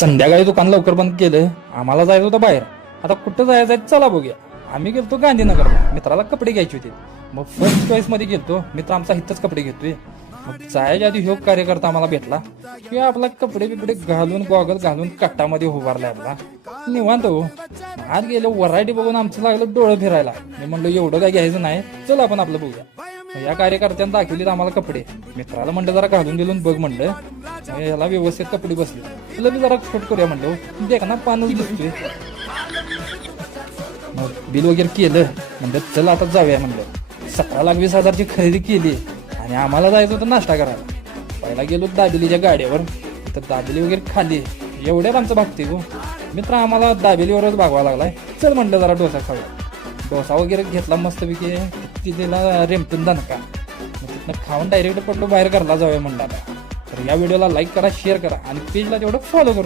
संध्याकाळी दुकान लवकर बंद केलं. आम्हाला जायचं होतं बाहेर. आता कुठं जायचं आहे चला बघूया. आम्ही गेलतो गांधीनगरला, मित्राला कपडे घ्यायचे होते. मग फर्स्ट चॉईस मध्ये गेलतो. मित्र आमचा इथंच कपडे घेतोय. मग जायच्या आधी ह्यो कार्यकर्ता आम्हाला भेटला की आपला कपडे बिपडे घालून गॉगल घालून कट्टामध्ये उभारलाय आपला निवांत हो. आत गेलो, व्हरायटी बघून आमचं लागलं डोळं फिरायला. मी म्हणलो एवढं काय घ्यायचं नाही, चल आपण आपलं बघूया. या कार्यकर्त्यांनी दाखवलीत आम्हाला कपडे. मित्राला म्हणलं जरा घालून दिलून बघ म्हणलं, याला व्यवस्थित कपडे बसले. तुला बी जरा शूट करूया म्हणलं, देख ना पानच दिसतोय. मग बिल वगैरे केलं. म्हणलं चल आता जाऊया म्हणलं. 17,20,000ची खरेदी केली आणि आम्हाला जायचं होतं नाश्ता करायला. पहिला गेलो दाबेलीच्या गाड्यावर, तर दाबेली वगैरे खाल्ली. एवढ्यात आमचं भागते गो. मित्र आम्हाला दाबेलीवरच भागवा लागलाय. चल म्हणलं जरा डोसा खाऊया. डोसा वगैरे घेतला मस्तपैकी, तिथेला रेमटून दणका. मग तिथनं खाऊन डायरेक्ट पडलो बाहेर घरला जाऊया म्हणलं. आता तर या व्हिडिओला लाईक करा, शेअर करा आणि पेजला तेवढं फॉलो करा.